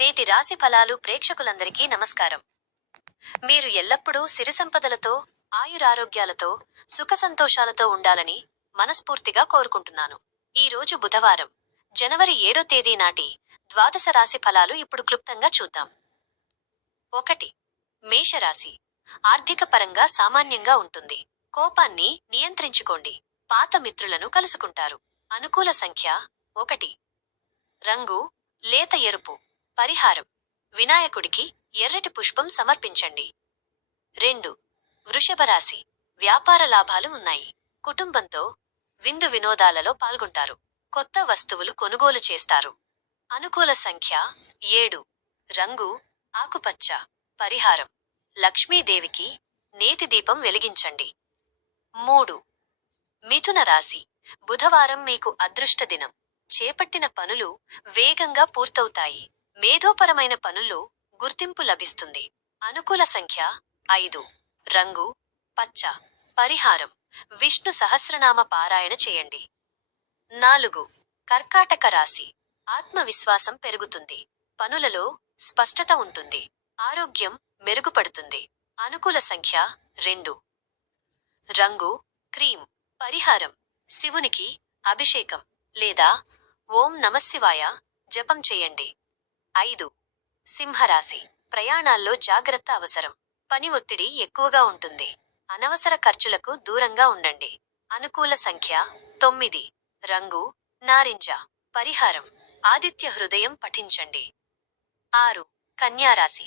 నేటి రాశి ఫలాలు ప్రేక్షకులందరికీ నమస్కారం. మీరు ఎల్లప్పుడూ సిరి సంపదలతో, ఆయురారోగ్యాలతో, సుఖ సంతోషాలతో ఉండాలని మనస్ఫూర్తిగా కోరుకుంటున్నాను. ఈ రోజు బుధవారం, జనవరి 7వ తేదీ నాటి ద్వాదశ రాశి ఫలాలు ఇప్పుడు క్లుప్తంగా చూద్దాం. 1. మేషరాశి. ఆర్థిక పరంగా సామాన్యంగా ఉంటుంది. కోపాన్ని నియంత్రించుకోండి. పాత మిత్రులను కలుసుకుంటారు. అనుకూల సంఖ్య 1. రంగు లేత ఎరుపు. పరిహారం: వినాయకుడికి ఎర్రటి పుష్పం సమర్పించండి. 2. వృషభ రాశి. వ్యాపార లాభాలు ఉన్నాయి. కుటుంబంతో విందు వినోదాలలో పాల్గొంటారు. కొత్త వస్తువులు కొనుగోలు చేస్తారు. అనుకూల సంఖ్య 7. రంగు ఆకుపచ్చ. పరిహారం: లక్ష్మీదేవికి నేతి దీపం వెలిగించండి. 3. మిథున రాశి. బుధవారం మీకు అదృష్ట దినం. చేపట్టిన పనులు వేగంగా పూర్తవుతాయి. మేధోపరమైన పనుల్లో గుర్తింపు లభిస్తుంది. అనుకూల సంఖ్య 5. రంగు పచ్చ. పరిహారం: విష్ణు సహస్రనామ పారాయణ చేయండి. 4. కర్కాటక రాశి. ఆత్మవిశ్వాసం పెరుగుతుంది. పనులలో స్పష్టత ఉంటుంది. ఆరోగ్యం మెరుగుపడుతుంది. అనుకూల సంఖ్య 2. రంగు క్రీం. పరిహారం: శివునికి అభిషేకం లేదా ఓం నమఃశివాయ జపం చేయండి. 5. సింహరాశి. ప్రయాణాల్లో జాగ్రత్త అవసరం. పని ఒత్తిడి ఎక్కువగా ఉంటుంది. అనవసర ఖర్చులకు దూరంగా ఉండండి. అనుకూల సంఖ్య 9. రంగు నారింజ. పరిహారం: ఆదిత్య హృదయం పఠించండి. 6. కన్యారాశి.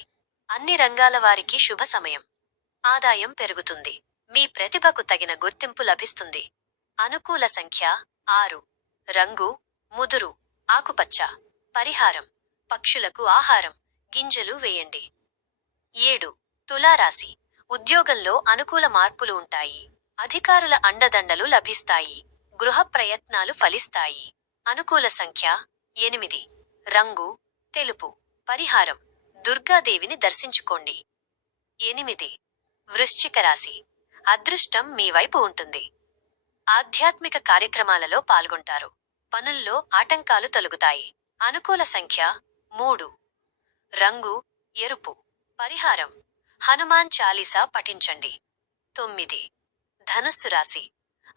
అన్ని రంగాల వారికి శుభ సమయం. ఆదాయం పెరుగుతుంది. మీ ప్రతిభకు తగిన గుర్తింపు లభిస్తుంది. అనుకూల సంఖ్య 6. రంగు ముదురు ఆకుపచ్చ. పరిహారం: పక్షులకు ఆహారం గింజలు వేయండి. 7. తులారాశి. ఉద్యోగంలో అనుకూల మార్పులు ఉంటాయి. అధికారుల అండదండలు లభిస్తాయి. గృహ ప్రయత్నాలు ఫలిస్తాయి. అనుకూల సంఖ్య 8. రంగు తెలుపు. పరిహారం: దుర్గాదేవిని దర్శించుకోండి. 8. వృశ్చిక రాశి. అదృష్టం మీ వైపు ఉంటుంది. ఆధ్యాత్మిక కార్యక్రమాలలో పాల్గొంటారు. పనుల్లో ఆటంకాలు తొలగుతాయి. అనుకూల సంఖ్య 3. రంగు ఎరుపు. పరిహారం: హనుమాన్ చాలీసా పఠించండి. 9. ధనుస్సు రాశి.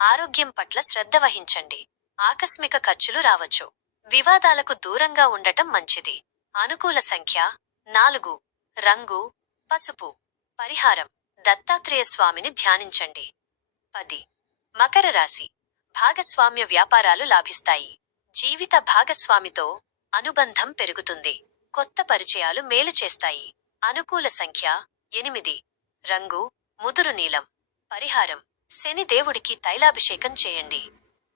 ఆరోగ్యం పట్ల శ్రద్ధ వహించండి. ఆకస్మిక ఖర్చులు రావచ్చు. వివాదాలకు దూరంగా ఉండటం మంచిది. అనుకూల సంఖ్య 4. రంగు పసుపు. పరిహారం: దత్తాత్రేయ స్వామిని ధ్యానించండి. 10. మకర రాశి. భాగస్వామ్య వ్యాపారాలు లాభిస్తాయి. జీవిత భాగస్వామితో అనుబంధం పెరుగుతుంది. కొత్త పరిచయాలు మేలు చేస్తాయి. అనుకూల సంఖ్య 8. రంగు ముదురు నీలం. పరిహారం: శని దేవుడికి తైలాభిషేకం చేయండి.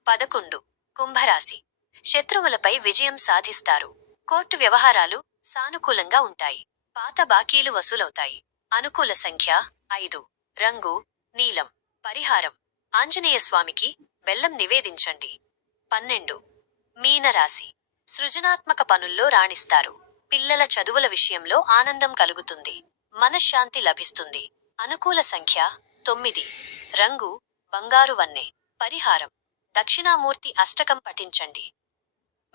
11. కుంభరాశి. శత్రువులపై విజయం సాధిస్తారు. కోర్టు వ్యవహారాలు సానుకూలంగా ఉంటాయి. పాత బాకీలు వసూలవుతాయి. అనుకూల సంఖ్య 5. రంగు నీలం. పరిహారం: ఆంజనేయ స్వామికి బెల్లం నివేదించండి. 12. మీనరాశి. సృజనాత్మక పనుల్లో రాణిస్తారు. పిల్లల చదువుల విషయంలో ఆనందం కలుగుతుంది. మనశ్శాంతి లభిస్తుంది. అనుకూల సంఖ్య 9. రంగు బంగారు వన్నె. పరిహారం: దక్షిణామూర్తి అష్టకం పఠించండి.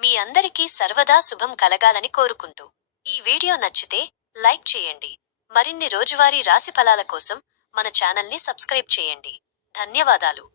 మీ అందరికీ సర్వదా శుభం కలగాలని కోరుకుంటూ ఈ వీడియో నచ్చితే లైక్ చేయండి. మరిన్ని రోజువారీ రాశి ఫలాల కోసం మన ఛానల్ని సబ్స్క్రైబ్ చేయండి. ధన్యవాదాలు.